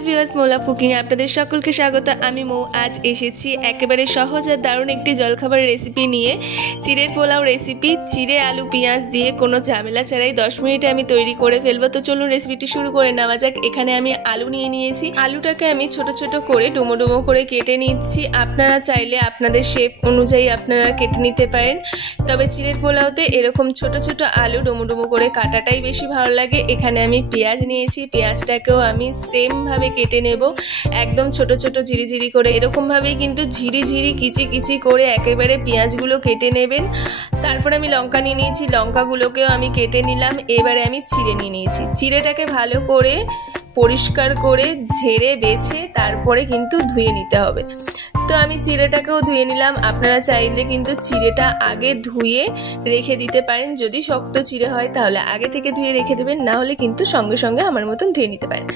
Hello viewers, মৌলাভ cooking আপনাদের সকলকে স্বাগত। আমি মৌ। আজ এসেছি একেবারে সহজ আর দারুণ একটি জলখাবার রেসিপি নিয়ে। চিড়ের পোলাও রেসিপি। চিড়ে আলু পেঁয়াজ দিয়ে কোনো ঝামেলা ছাড়াই 10 মিনিটে আমি তৈরি করে ফেলবো। তো চলুন রেসিপিটি শুরু করে নেওয়া যাক। এখানে আমি আলু নিয়ে নিয়েছি। আলুটাকে আমি ছোট ছোট করে ডুমো ডুমো করে কেটে নিচ্ছি। আপনারা চাইলে আপনাদের শেপ অনুযায়ী আপনারা কেটে নিতে পারেন, তবে চিড়ের পোলাওতে এরকম ছোট ছোট আলু ডুমো ডুমো করে কাটাটাই বেশি ভালো লাগে। এখানে আমি পেঁয়াজ নিয়েছি, পেঁয়াজটাকেও আমি সেম ভাবে কেটে নেব, একদম ছোট ছোট ঝিরিঝিরি করে। এরকম ভাবেই কিন্তু ঝিরিঝিরি কিচি কিচি করে একেবারে পেঁয়াজগুলো কেটে নেবেন। তারপর আমি লঙ্কা নিয়ে নিয়েছি, লঙ্কাগুলোকেও আমি কেটে নিলাম। এবারে আমি চিড়ে নিয়ে নিয়েছি। চিড়েটাকে ভালো করে পরিষ্কার করে ঝেড়ে বেছে তারপরে কিন্তু ধুয়ে নিতে হবে। তো আমি চিড়েটাকেও ধুয়ে নিলাম। আপনারা চাইলে কিন্তু চিড়েটা আগে ধুয়ে রেখে দিতে পারেন। যদি শক্ত চিড়ে হয় তাহলে আগে থেকে ধুয়ে রেখে দেবেন, না হলে কিন্তু সঙ্গে সঙ্গে আমার মতন ধুয়ে নিতে পারেন।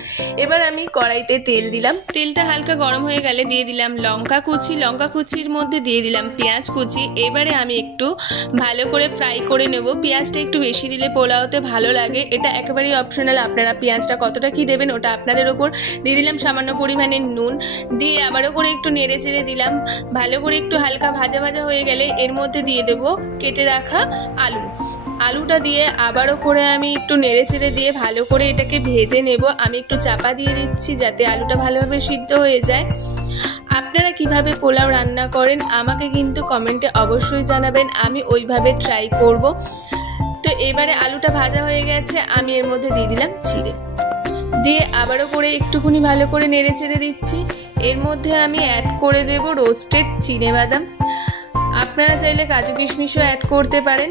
এবার আমি কড়াইতে তেল দিলাম। তেলটা হালকা গরম হয়ে গেলে দিয়ে দিলাম লঙ্কা কুচি, লঙ্কা কুচির মধ্যে দিয়ে দিলাম পেঁয়াজ কুচি। এবারে আমি একটু ভালো করে ফ্রাই করে নেব। পেঁয়াজটা একটু বেশি দিলে পোলাওতে ভালো লাগে, এটা একেবারেই অপশনাল। আপনারা পেঁয়াজটা কতটা কি দেবেন ওটা আপনাদের ওপর। দিয়ে দিলাম সামান্য পরিমাণে নুন, দিয়ে আবারও করে একটু নেড়ে চেড়ে দিলাম। ভালো করে একটু হালকা ভাজা ভাজা হয়ে গেলে এর মধ্যে দিয়ে দেব কেটে রাখা আলু। আলুটা দিয়ে আবারও করে আমি একটু নেড়ে চেড়ে দিয়ে ভালো করে এটাকে ভেজে নেব। আমি একটু চাপা দিয়ে দিচ্ছি যাতে আলুটা ভালোভাবে সিদ্ধ হয়ে যায়। আপনারা কিভাবে পোলাও রান্না করেন আমাকে কিন্তু কমেন্টে অবশ্যই জানাবেন, আমি ওইভাবে ট্রাই করব। তো এবারে আলুটা ভাজা হয়ে গেছে, আমি এর মধ্যে দিয়ে দিলাম চিড়ে, দিয়ে আবারও করে একটুখানি ভালো করে নেড়ে চেড়ে দিচ্ছি। এর মধ্যে আমি অ্যাড করে দেব রোস্টেড চিনেবাদাম। আপনারা চাইলে কাজু কিশমিশও অ্যাড করতে পারেন।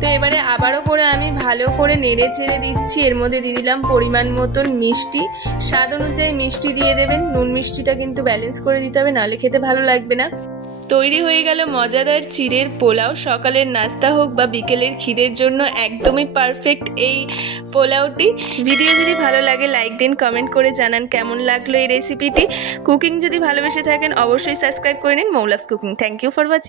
তো এবারে আবারও করে আমি ভালো করে নেড়ে চেড়ে দিচ্ছি। এর মধ্যে দিয়ে দিলাম পরিমাণ মতন মিষ্টি। স্বাদ অনুযায়ী মিষ্টি দিয়ে দেবেন। নুন মিষ্টিটা কিন্তু ব্যালেন্স করে দিতে হবে, নাহলে খেতে ভালো লাগবে না। তৈরি হয়ে গেল মজাদার চিড়ের পোলাও। সকালের নাস্তা হোক বা বিকেলের খিদের জন্য একদমই পারফেক্ট এই পোলাওটি। ভিডিও যদি ভালো লাগে লাইক দিন, কমেন্ট করে জানান কেমন লাগলো এই রেসিপিটি। কুকিং যদি ভালোবেসে থাকেন অবশ্যই সাবস্ক্রাইব করে নিন মৌলাভস cooking. Thank you for watching.